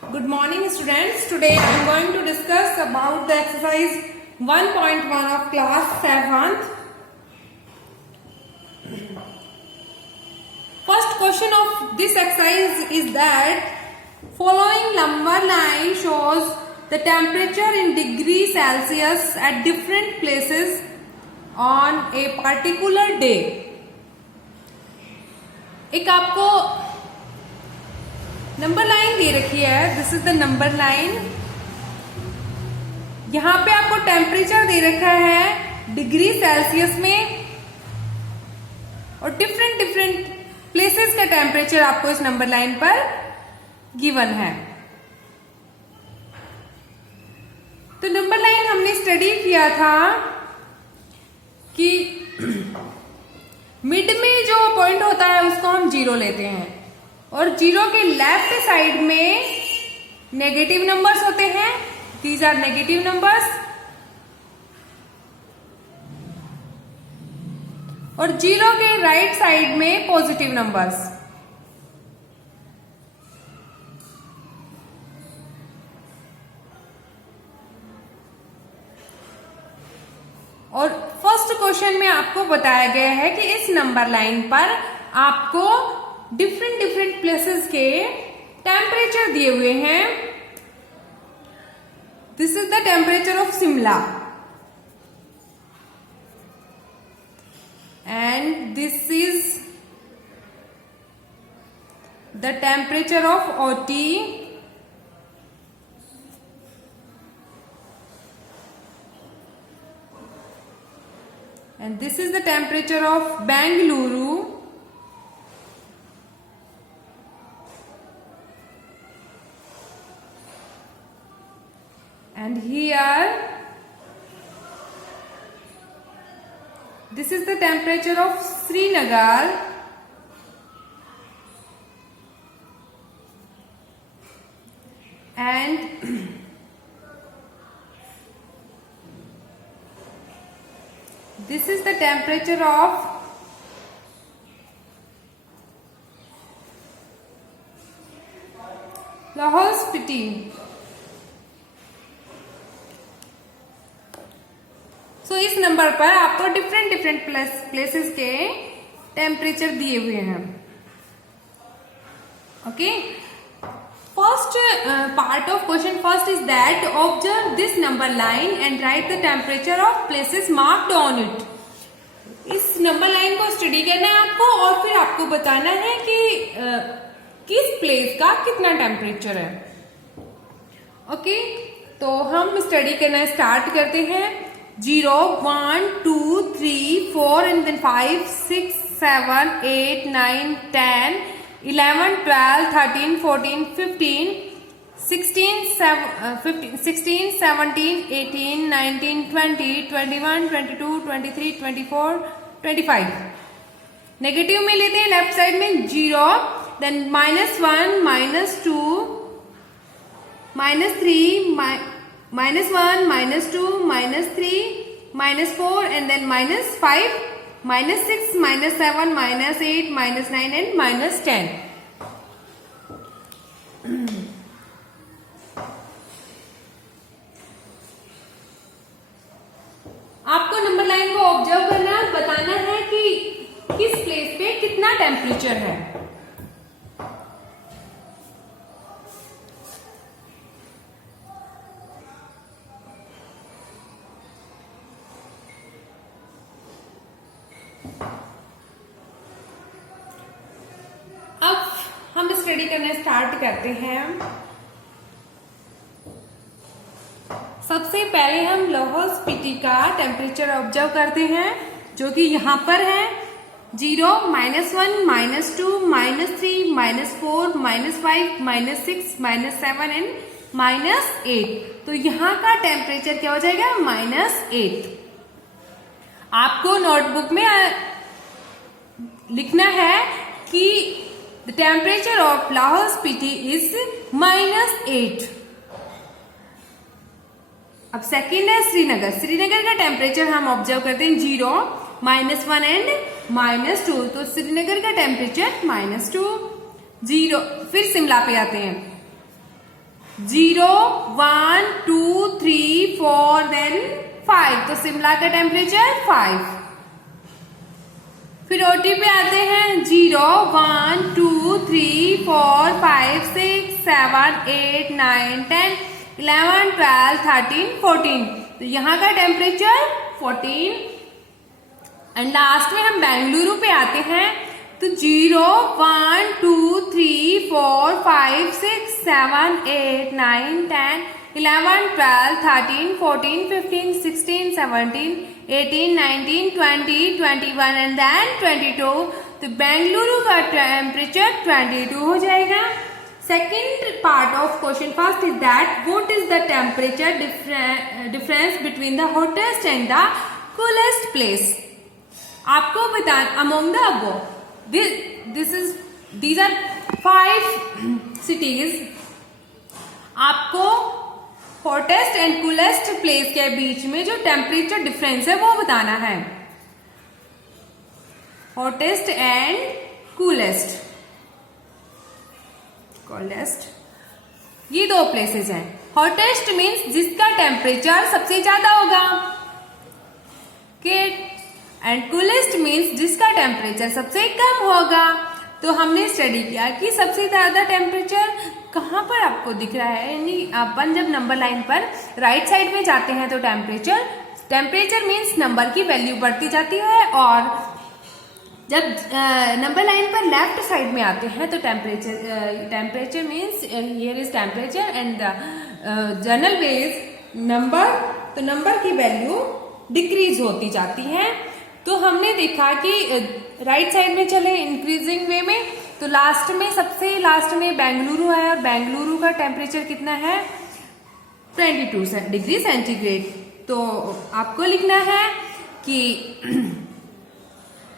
Good morning students. Today I am going to discuss about the exercise 1.1 of class 7th. First question of this exercise is that following number line shows the temperature in degree Celsius at different places on a particular day. एक आपको number line दे रखी है. This is the number line. यहां पे आपको temperature दे रखा है degree Celsius में और डिफरेंट डिफरेंट प्लेसेस का टेम्परेचर आपको इस नंबर लाइन पर गिवन है. तो नंबर लाइन हमने स्टडी किया था कि मिड में जो पॉइंट होता है उसको हम जीरो लेते हैं और जीरो के लेफ्ट साइड में नेगेटिव नंबर्स होते हैं. These are negative numbers. और जीरो के राइट साइड में पॉजिटिव नंबर्स. और फर्स्ट क्वेश्चन में आपको बताया गया है कि इस नंबर लाइन पर आपको डिफरेंट डिफरेंट प्लेसेस के टेम्परेचर दिए हुए हैं. This is the temperature of Shimla and this is the temperature of OT and this is the temperature of Bengaluru and here this is the temperature of Srinagar and this is the temperature of Lahore Spiti. So इस number पर आपको different different places के temperature दिए हुए हैं. Okay. First part of question first is that observe this number line and write the temperature of places marked on it. इस number line को study करना है आपको और फिर आपको बताना है कि किस प्लेस का कितना टेम्परेचर है. ओके. तो हम स्टडी करना स्टार्ट करते हैं. 0, 1, 2, 3, 4 and then 5, 6, 7, 8, 9, 10, 11, 12, 13, 14, 15, 16, 17, 18, 19, 20, 21, 22, 23, 24, 25. नेगेटिव में लेते हैं लेफ्ट साइड में 0, देन -1, -2, -3, -1, -2, -3, -4 and then -5, -6, -7, -8, -9 and -10. आपको नंबर लाइन को ऑब्जर्व करना, बताना है कि किस प्लेस पे कितना टेम्परेचर है. हम स्टडी करना स्टार्ट करते हैं. सबसे पहले हम लाहौल स्पीति का टेम्परेचर ऑब्जर्व करते हैं जो कि यहां पर है 0, -1, -2, -3, -4, -5, -6, -7 एंड -8. तो यहां का टेम्परेचर क्या हो जाएगा? -8. आपको नोटबुक में लिखना है कि the temperature of Lahore Spiti is -8. अब सेकेंड है श्रीनगर. श्रीनगर का टेम्परेचर हम ऑब्जर्व करते हैं 0, -1 एंड -2. तो श्रीनगर का टेम्परेचर -2. 0. फिर शिमला पे आते हैं. 0, 1, 2, 3, 4 देन 5। तो शिमला का टेम्परेचर 5। फिर ओटी पे आते हैं 0, 1, 2, 3, 4, 5, 6, 7, 8, 9, 10, 11, 12, 13, 14। तो यहाँ का टेम्परेचर 14। एंड लास्ट में हम बेंगलुरु पे आते हैं तो 0, 1, 2, 3, 4, 5, 6, 7, 8, 9, 10, 11, 12, 13, 14, 15, 16, 17, 18, 19, 20, 21 एंड देन 22। तो बेंगलुरु का टेम्परेचर 22 हो जाएगा। Second part of question first is that what is the temperature difference between the hottest and the coolest place. आपको बता among the above these are 5 cities। आपको हॉटेस्ट एंड कूलेस्ट प्लेस के बीच में जो टेम्परेचर डिफरेंस है वो बताना है। हॉटेस्ट एंड कूलेस्ट ये 2 प्लेसेस हैं। हॉटेस्ट मीन्स जिसका टेम्परेचर सबसे ज्यादा होगा, एंड कूलेस्ट मीन्स जिसका टेम्परेचर सबसे कम होगा। तो हमने स्टडी किया कि सबसे ज्यादा टेम्परेचर कहाँ पर आपको दिख रहा है, यानी अपन जब नंबर लाइन पर राइट साइड में जाते हैं तो टेम्परेचर मीन्स नंबर की वैल्यू बढ़ती जाती है, और जब नंबर लाइन पर लेफ्ट साइड में आते हैं तो temperature means here is temperature and the general way is number. तो नंबर की वैल्यू डिक्रीज होती जाती है। तो हमने देखा कि राइट साइड में चले इंक्रीजिंग वे में, तो लास्ट में सबसे लास्ट में बेंगलुरु है, और बेंगलुरु का टेम्परेचर कितना है 22 डिग्री सेंटीग्रेड। तो आपको लिखना है कि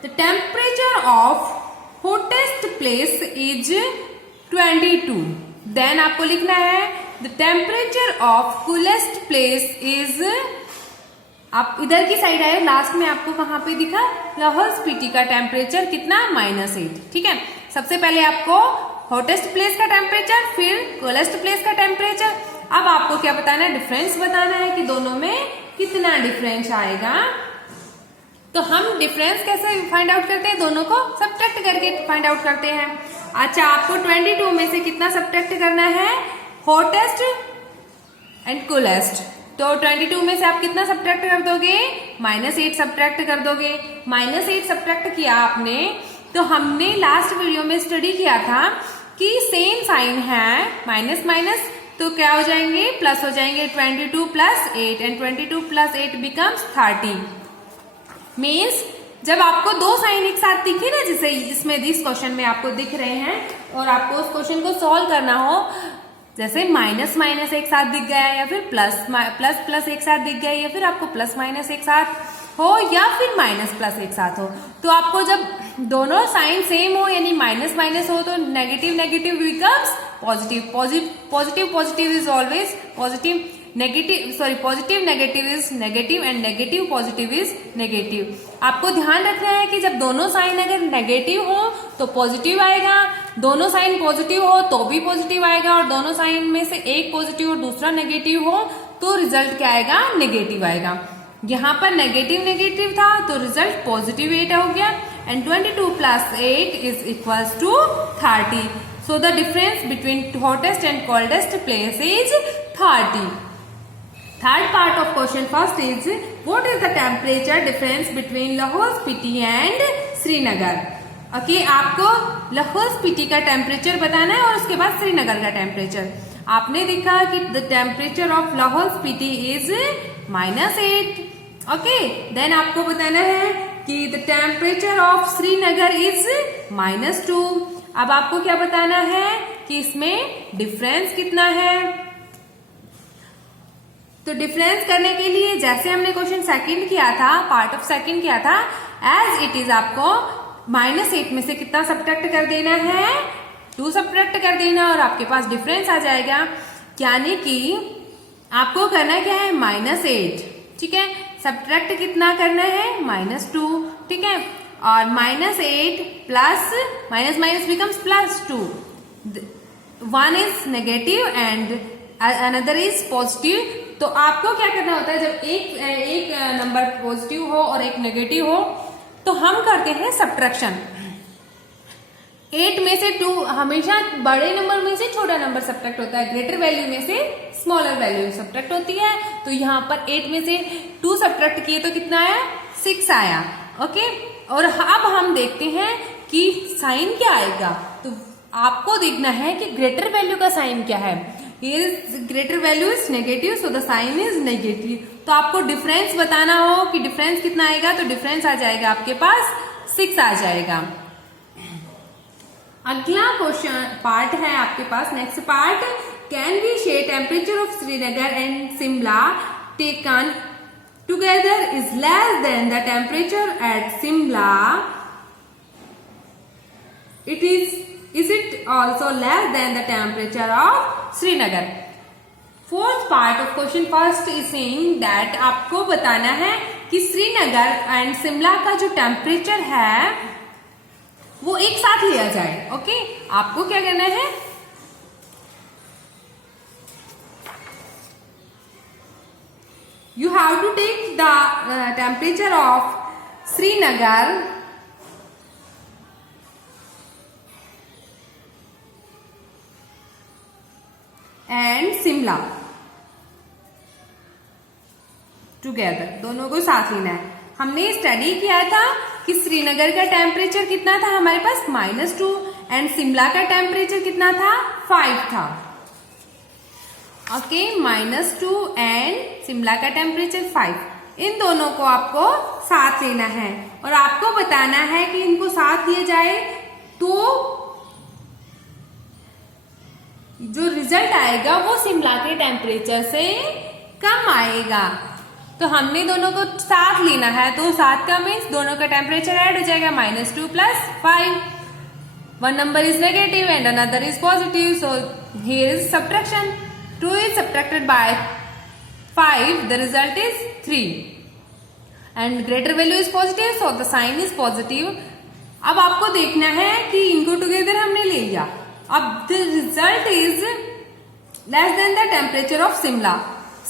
the temperature of hottest place is 22। Then आपको लिखना है the temperature of coolest place is, आप इधर की साइड आए, लास्ट में आपको कहां पे दिखा लाहौल स्पीति का टेम्परेचर कितना -8। ठीक है, सबसे पहले आपको हॉटेस्ट प्लेस का टेम्परेचर, फिर कोलेस्ट प्लेस का टेम्परेचर। अब आपको क्या बताना है, डिफरेंस बताना है कि दोनों में कितना डिफरेंस आएगा। तो हम डिफरेंस कैसे फाइंड आउट करते हैं, दोनों को सब्ट्रैक्ट करके फाइंड आउट करते हैं। अच्छा, आपको 22 में से कितना सब्ट्रैक्ट करना है, हॉटेस्ट एंड कूलेस्ट। तो 22 में से आप कितना सब्ट्रैक्ट कर दोगे, -8 सब्ट्रैक्ट कर दोगे। -8 सब्ट्रैक्ट किया आपने, तो हमने लास्ट वीडियो में स्टडी किया था कि सेम साइन है माइनस माइनस, तो क्या हो जाएंगे, प्लस हो जाएंगे। 22 + 8 एंड 22 + 8 बिकम्स 30। मीन्स जब आपको 2 साइन एक साथ दिखे ना, जैसे इसमें इस क्वेश्चन में आपको दिख रहे हैं, और आपको उस क्वेश्चन को सॉल्व करना हो, जैसे माइनस माइनस एक साथ दिख गया, या फिर प्लस प्लस एक साथ दिख गया, या फिर आपको प्लस माइनस एक साथ हो, या फिर माइनस प्लस एक साथ हो, तो आपको जब दोनों साइन सेम हो यानी माइनस माइनस हो, तो negative negative becomes positive. Positive is always positive, positive negative is negative, and negative positive is negative. आपको ध्यान रखना है कि जब दोनों साइन अगर नेगेटिव हो तो पॉजिटिव आएगा, दोनों साइन पॉजिटिव हो तो भी पॉजिटिव आएगा, और दोनों साइन में से एक पॉजिटिव और दूसरा नेगेटिव हो तो रिजल्ट क्या आएगा, नेगेटिव आएगा। यहाँ पर नेगेटिव नेगेटिव था तो रिजल्ट पॉजिटिव 8 हो गया, and 22 + 8 is equals to 30। So the difference between hottest and coldest place is 30। Third part of question first is what is the temperature difference between Lahaul Spiti and Srinagar. Okay, आपको लाहौल स्पीति का temperature बताना है और उसके बाद श्रीनगर का टेम्परेचर। आपने देखा कि the temperature of Lahaul Spiti is -8। Okay, then आपको बताना है कि the temperature of Srinagar is -2। अब आपको क्या बताना है कि इसमें डिफरेंस कितना है। तो डिफरेंस करने के लिए जैसे हमने क्वेश्चन सेकंड किया था, पार्ट ऑफ सेकंड किया था, एज इट इज आपको -8 में से कितना सब्ट्रैक्ट कर देना है, 2 सब्ट्रैक्ट कर देना, और आपके पास डिफरेंस आ जाएगा। यानी कि आपको करना क्या है, -8। ठीक है, सब्ट्रैक्ट कितना करना है, -2। ठीक है, और -8 plus minus minus becomes +2। 1 is negative and another is positive. तो आपको क्या करना होता है, जब एक नंबर पॉजिटिव हो और एक नेगेटिव हो तो हम करते हैं सब्ट्रैक्शन। 8 में से 2 हमेशा बड़े नंबर में से छोटा नंबर सब्ट्रैक्ट होता है, ग्रेटर वैल्यू में से स्मॉलर वैल्यू सब्ट्रैक्ट होती है। तो यहाँ पर 8 में से 2 सब्ट्रैक्ट किए तो कितना आया, 6 आया। ओके, और अब हम देखते हैं कि साइन क्या आएगा। तो आपको देखना है कि ग्रेटर वैल्यू का साइन क्या है। Here is greater value is negative, so the sign is negative। तो आपको डिफरेंस बताना हो कि डिफरेंस कितना आएगा, तो डिफरेंस आ जाएगा आपके पास 6 आ जाएगा। अगला क्वेश्चन पार्ट है आपके पास, next part, can we share temperature of Srinagar and Shimla taken together is less than the temperature at Shimla, is it also less than the temperature of Srinagar? Fourth part of question first is saying that आपको बताना है कि Srinagar and Shimla का जो temperature है वो एक साथ लिया जाए। ओके, आपको क्या करना है, you have to take the temperature of Srinagar and Shimla together, दोनों को साथ लेना है। हमने स्टडी किया था कि श्रीनगर का टेम्परेचर कितना था हमारे पास -2 एंड शिमला का टेम्परेचर कितना था 5 था। ओके, -2 एंड शिमला का टेम्परेचर 5, इन दोनों को आपको साथ लेना है और आपको बताना है कि इनको साथ लिया जाए तो जो रिजल्ट आएगा वो शिमला के टेम्परेचर से कम आएगा। तो हमने दोनों को साथ लेना है, तो साथ का मीन्स दोनों का टेम्परेचर ऐड हो जाएगा, -2 + 5। One number is negative and another is positive, so here is subtraction. 2 is subtracted by 5, the result is 3 and greater value is positive, so the sign is positive. अब आपको देखना है कि इनको टुगेदर हमने ले लिया। अब the result is less than the temperature of Shimla.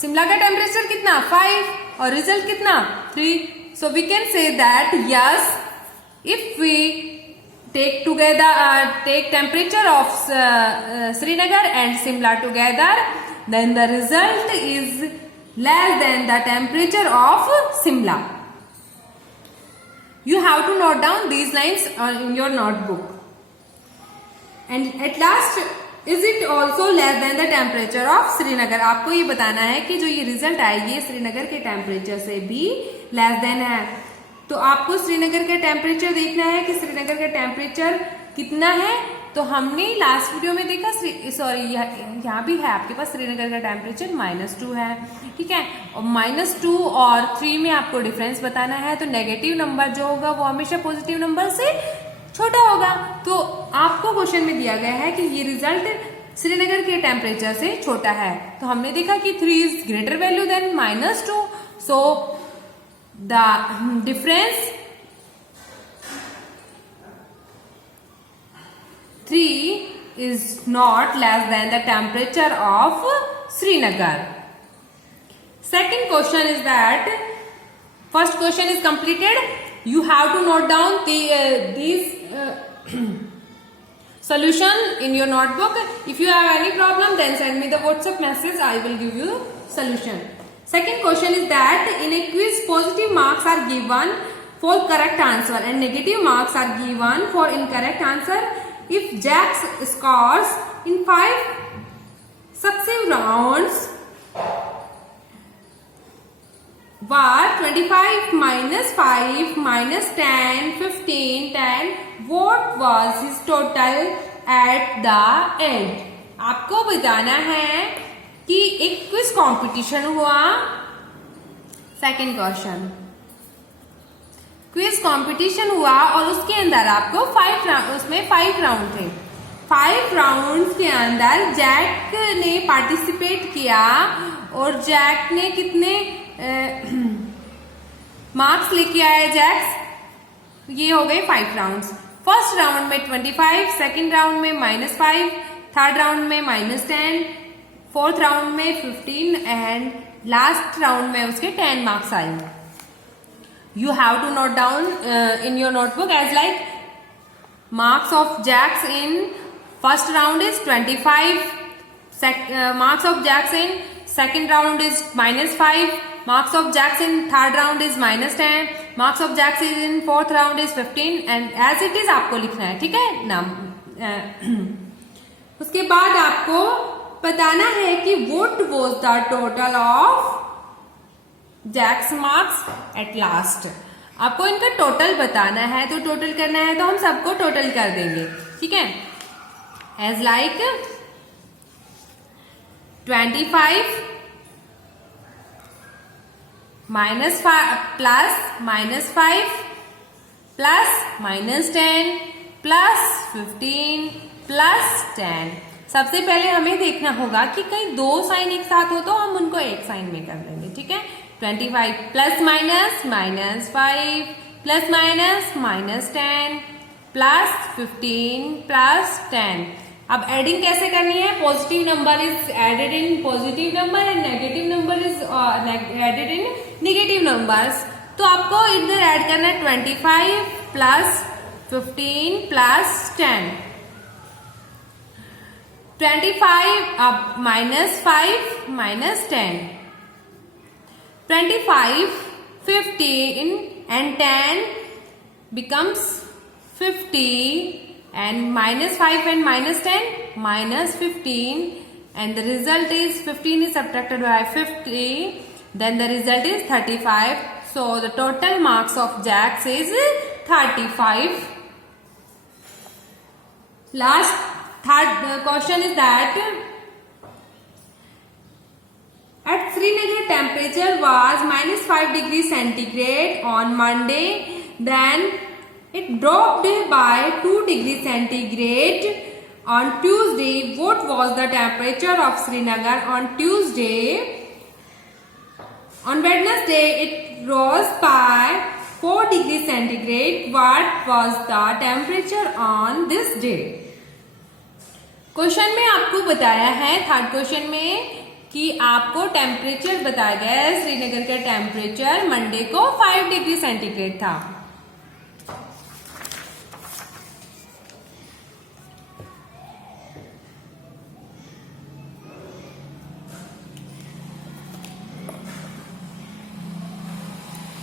Shimla का टेम्परेचर कितना 5 और रिजल्ट कितना 3। So we can say that yes, if we take together take temperature of Srinagar and Shimla together, then the result is less than the temperature of Shimla. You have to note down these lines in your notebook. And at last, is it also less than the temperature of Srinagar? आपको ये बताना है कि जो ये result आए ये श्रीनगर के टेम्परेचर से भी लेस देन है। तो आपको श्रीनगर का टेम्परेचर देखना है कि श्रीनगर का टेम्परेचर कितना है। तो हमने लास्ट वीडियो में देखा, सॉरी यहाँ भी है आपके पास, श्रीनगर का टेम्परेचर -2 है, ठीक है। और -2 और 3 में आपको डिफरेंस बताना है। तो नेगेटिव नंबर जो होगा वो हमेशा पॉजिटिव नंबर से छोटा होगा। तो आपको क्वेश्चन में दिया गया है कि ये रिजल्ट श्रीनगर के टेम्परेचर से छोटा है। तो हमने देखा कि 3 is greater value than -2, so the difference 3 is not less than the temperature of Srinagar. Second question is that first question is completed. You have to note down these solution in your notebook. If you have any problem, then send me the WhatsApp message. I will give you solution. Second question is that in a quiz, positive marks are given for correct answer and negative marks are given for incorrect answer. If Jack scores in 5 successive rounds were 25 -5 -10 15 10, what was his total at the end? आपको बताना है कि एक quiz competition हुआ। Second question, quiz competition हुआ और उसके अंदर आपको 5 राउंड थे। 5 राउंड के अंदर जैक ने पार्टिसिपेट किया और जैक ने कितने मार्क्स लेके आया जैक, ये हो गए 5 राउंड्स। फर्स्ट राउंड में 25, सेकंड राउंड में -5, थर्ड राउंड में -10, फोर्थ राउंड में 15 एंड लास्ट राउंड में उसके 10 मार्क्स आए. You have to note down in your notebook as like marks of jacks in first round is 25, marks of jacks in second round is -5, marks of jacks in third round is -10, marks of jacks in fourth round is 15 and as it is आपको लिखना है. ठीक है ना. उसके बाद आपको बताना है कि what was the total of Jack's marks at last. आपको इनका टोटल बताना है, तो टोटल करना है तो हम सबको टोटल कर देंगे. ठीक है. As like 25 -5 plus -5 plus -10 plus 15 plus 10. सबसे पहले हमें देखना होगा कि कहीं दो साइन एक साथ हो तो हम उनको एक साइन में कर लेंगे. ठीक है. 25 plus minus -5 plus minus -10 plus 15 plus 10. अब एडिंग कैसे करनी है? Positive number is added in positive number and negative number is added in negative numbers. तो आपको इधर ऐड करना है 25 प्लस 15 प्लस 10. 25 अब -5 -10. 25, 15 and 10 becomes 50 and -5 and -10 -15 and the result is 15 is subtracted by 50, then the result is 35. So the total marks of jacks is 35. Last third question is that at Srinagar temperature was -5 degrees centigrade on Monday, then it dropped by 2 degrees centigrade on Tuesday. What was the temperature of Srinagar on Tuesday? On Wednesday it rose by 4 degrees centigrade. What was the temperature on this day? Question में आपको बताया है, third question में, कि आपको temperature बताया गया है. श्रीनगर का टेम्परेचर मंडे को 5 डिग्री सेंटीग्रेड था.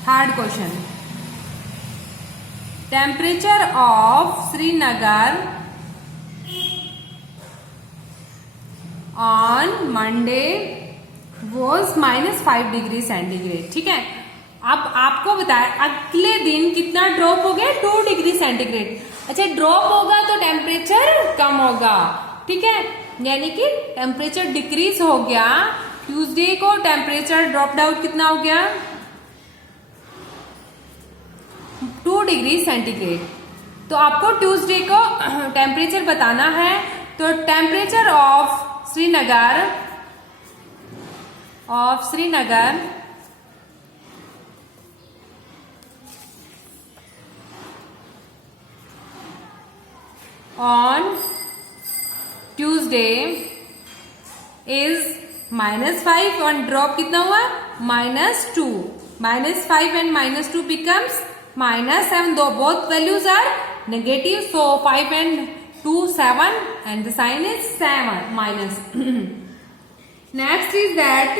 Third question, temperature of Srinagar on Monday was -5 degree centigrade. ठीक है. अब आपको बताया अगले दिन कितना ड्रॉप हो गया? 2 डिग्री सेंटीग्रेड. अच्छा, ड्रॉप होगा तो टेम्परेचर कम होगा. ठीक है. यानी कि टेम्परेचर डिक्रीज हो गया. ट्यूसडे को टेम्परेचर ड्रॉप आउट कितना हो गया? 2 डिग्री सेंटीग्रेड. तो आपको ट्यूसडे को टेम्परेचर बताना है. तो temperature of Srinagar on Tuesday is -5 और ड्रॉप कितना हुआ? -2. -5 and -2 becomes -7. दो both values are negative. So 5 and 2 7 and the sign is 7 minus. Next is that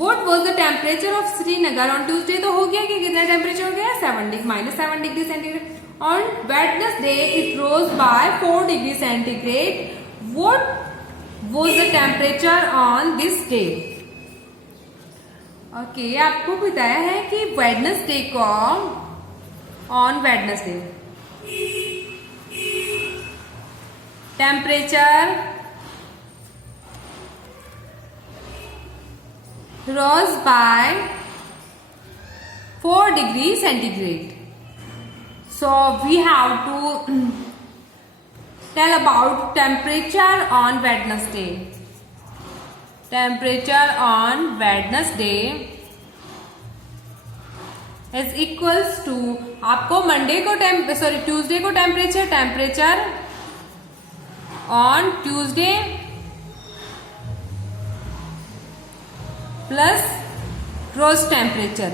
what was the temperature of Srinagar on Tuesday? तो हो गया कि कितना टेम्परेचर हो गया? -7 degree centigrade. On Wednesday it rose by 4 degree centigrade. What was the temperature on this day? Okay, आपको बताया है कि Wednesday को on Wednesday temperature rose by 4 degrees centigrade. So we have to tell about temperature on Wednesday. Temperature on Wednesday is equals to, आपको Monday को Tuesday को temperature on Tuesday plus gross temperature.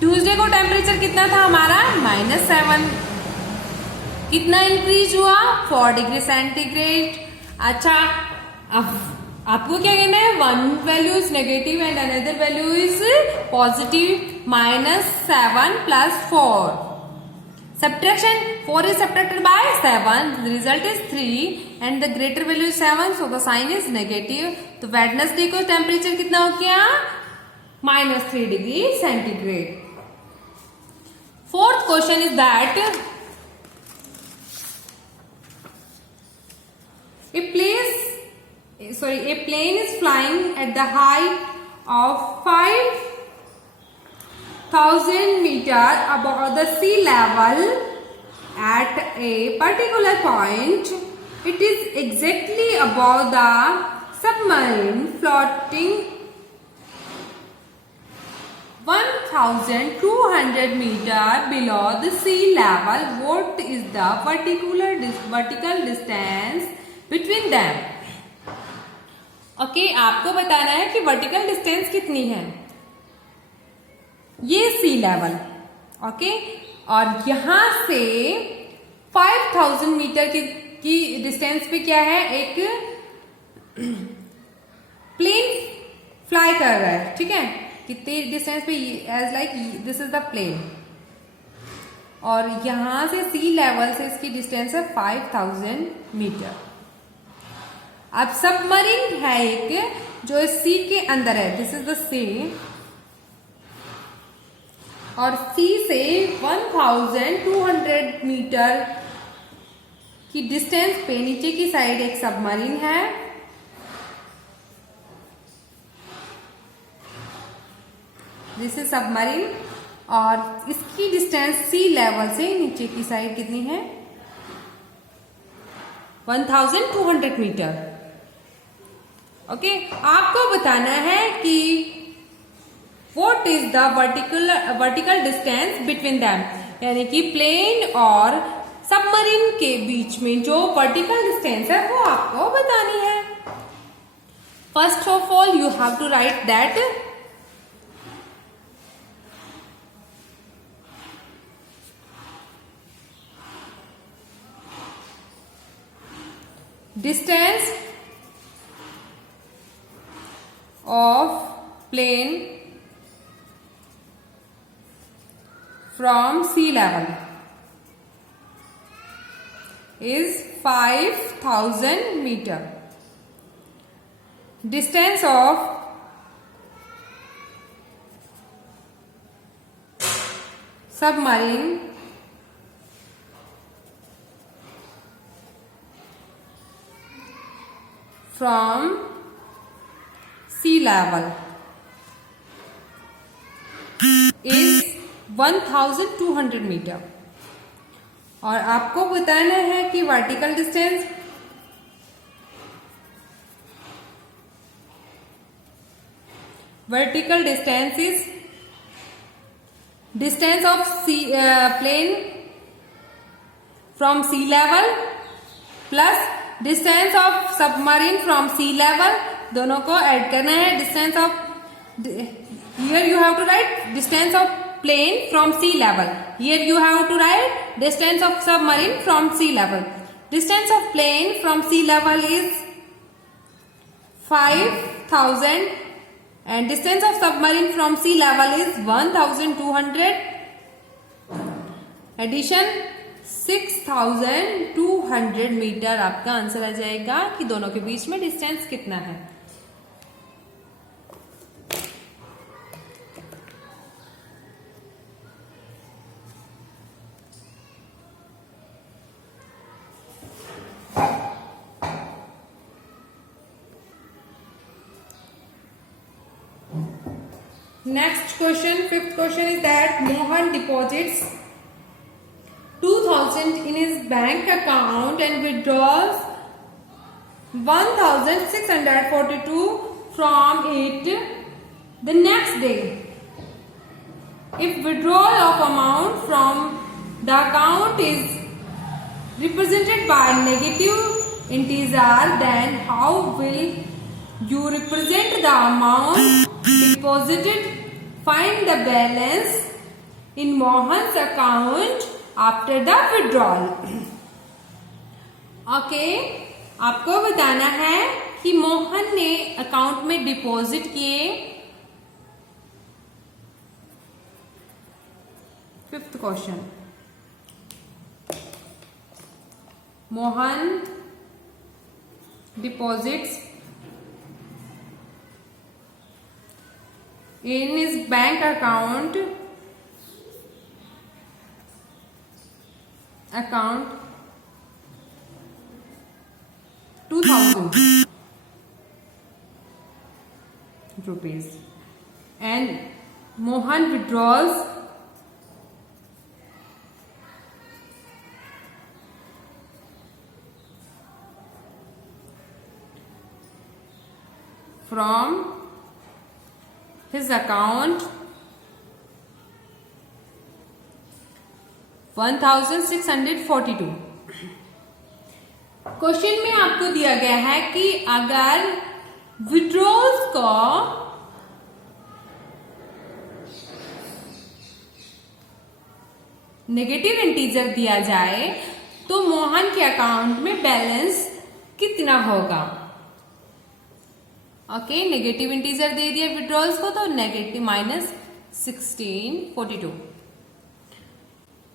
Tuesday को temperature कितना था हमारा -7, कितना increase हुआ 4 degree centigrade. अच्छा, अब आपको क्या कहना है, one value is negative and another value is positive, -7 + 4। Subtraction, 4 is subtracted by 7, the result is 3 and the greater value is 7, so the sign is negative। तो वेडनेसडे को टेम्परेचर कितना हो गया -3 degree centigrade. Fourth question is that a plane is flying at the height of 5,000 meters above the sea level. At a particular point, it is exactly above the submarine floating 1,200 meters below the sea level. What is the vertical distance between them? Okay, आपको बताना है कि vertical distance कितनी है। ये सी level, okay, और यहां से 5,000 मीटर की डिस्टेंस पे क्या है, एक प्लेन फ्लाई कर रहा है, ठीक है, कितनी डिस्टेंस पे, as like this is the plane, और यहां से सी लेवल से इसकी डिस्टेंस है 5,000 मीटर। अब सबमरीन है एक जो सी के अंदर है, दिस इज द सी, और सी से 1,200 मीटर की डिस्टेंस पे नीचे की साइड एक सबमरीन है, दिस इज सबमरीन, और इसकी डिस्टेंस सी लेवल से नीचे की साइड कितनी है 1,200 मीटर। ओके, आपको बताना है कि what is the vertical distance between them, यानी कि प्लेन और सबमरीन के बीच में जो वर्टिकल डिस्टेंस है वो आपको बतानी है। First of all you have to write that distance of plane from sea level is 5,000 meter. Distance of submarine from sea level is 1,200 metre. और आपको बताना है कि vertical distance is distance of plane from sea level plus distance of submarine from sea level, दोनों को add करना है। Distance of, here you have to write distance of plane from sea level, here you have to write distance of submarine from sea level. Distance of plane from sea level is 5,000 and distance of submarine from sea level is 1,200, addition 6,200 metre. आपका answer आ जाएगा कि दोनों के बीच में distance कितना है। Next question, fifth question is that Mohan deposits 2,000 in his bank account and withdraws 1,642 from it the next day. If withdrawal of amount from the account is represented by negative integer, then how will you represent the amount deposited? Find the balance in Mohan's account after the withdrawal. Okay, आपको बताना है कि मोहन ने account में deposit किए। Fifth question, Mohan deposits in his bank account 2000 rupees and Mohan withdraws from his account 1642। Question में आपको दिया गया है कि अगर विड्रॉल्स को नेगेटिव इंटीजर दिया जाए तो मोहन के अकाउंट में बैलेंस कितना होगा। ओके, नेगेटिव इंटीजर दे दिया विड्रॉल्स को तो नेगेटिव -1642।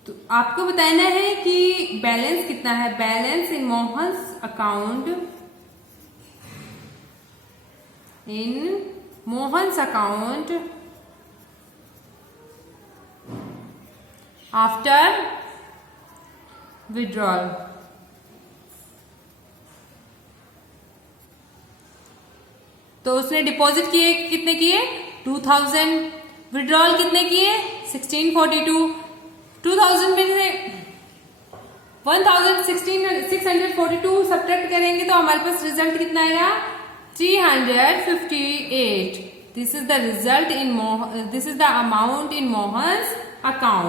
तो आपको बताना है कि बैलेंस कितना है। बैलेंस इन मोहन्स अकाउंट आफ्टर विड्रॉल। तो उसने डिपॉजिट किए, कितने किए 2000, विड्रॉल कितने किए 1642। 2000 में से 1642 सब्ट्रैक्ट करेंगे तो हमारे पास रिजल्ट कितना आएगा 358। This is the result in this is the amount in Mohan's account.